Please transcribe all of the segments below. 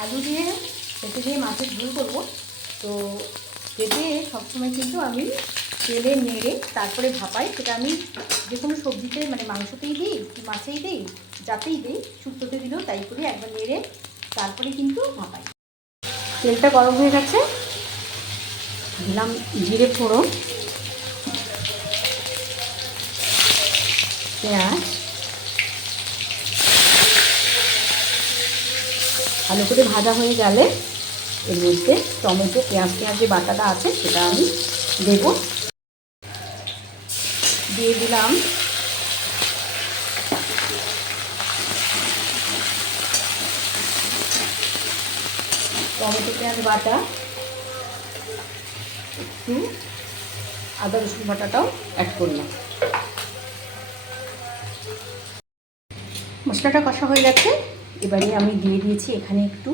আলু দিয়ে পেঁপে দিয়ে মাছের ঝোল করবো। তো পেঁপে সবসময় কিন্তু আমি তেলে নেড়ে তারপরে ভাপাই। সেটা আমি যে কোনো সবজিতে মানে মাংসতেই দিই কি মাছেই দিই, যাতেই দিই, শুক্তোতে দিলেও তাই করি, একবার নেড়ে তারপরে কিন্তু ভাপাই। তেলটা গরম হয়ে গেছে, দিলাম জিরে ফোড়ন, পেঁয়াজ, ভালো করে ভাজা হয়ে গেলে এর মধ্যে টমেটো পেঁয়াজ যে বাটাটা আছে সেটা আমি দেব। দিয়ে দিলাম টমেটো পেঁয়াজ বাটা, একটু আদা রসুন বাটাটাও অ্যাড করলাম। মশলাটা কষা হয়ে গেছে, এবারে আমি দিয়ে দিয়েছি এখানে একটু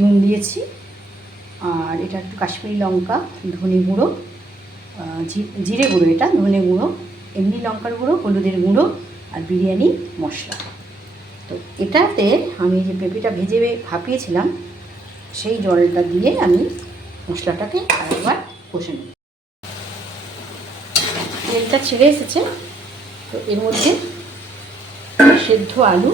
নুন দিয়েছি, আর এটা একটু কাশ্মীরি লঙ্কা, ধনে গুঁড়ো, জিরে গুঁড়ো, এটা ধনে গুঁড়ো, এমনি লঙ্কার গুঁড়ো, হলুদের গুঁড়ো আর বিরিয়ানি মশলা। তো এটাতে আমি যে পেঁপেটা ভেজে ভাপিয়েছিলাম সেই জলটা দিয়ে আমি মশলাটাকে আরেকবার কষে নেব। তেলটা ছেড়ে এসেছে, তো এর মধ্যে সেদ্ধ আলু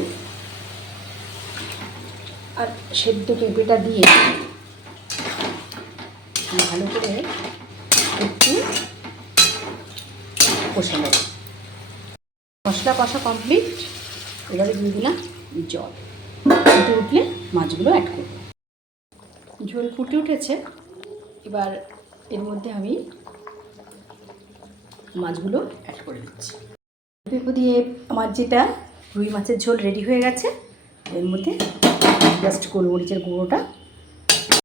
আর সেদ্ধ পেঁপেটা দিয়ে ভালো করে একটু কষে নেব। মশলা কষা কমপ্লিট, এবারে দিয়ে দিলাম জল, ফুটে উঠলে মাছগুলো অ্যাড করব। ঝোল ফুটে উঠেছে, এবার এর মধ্যে আমি মাছগুলো অ্যাড করে দিচ্ছি। পেঁপে দিয়ে আমার যেটা রুই মাছের ঝোল রেডি হয়ে গেছে। এর মধ্যে জাস্ট গোলমরিচের গুঁড়োটা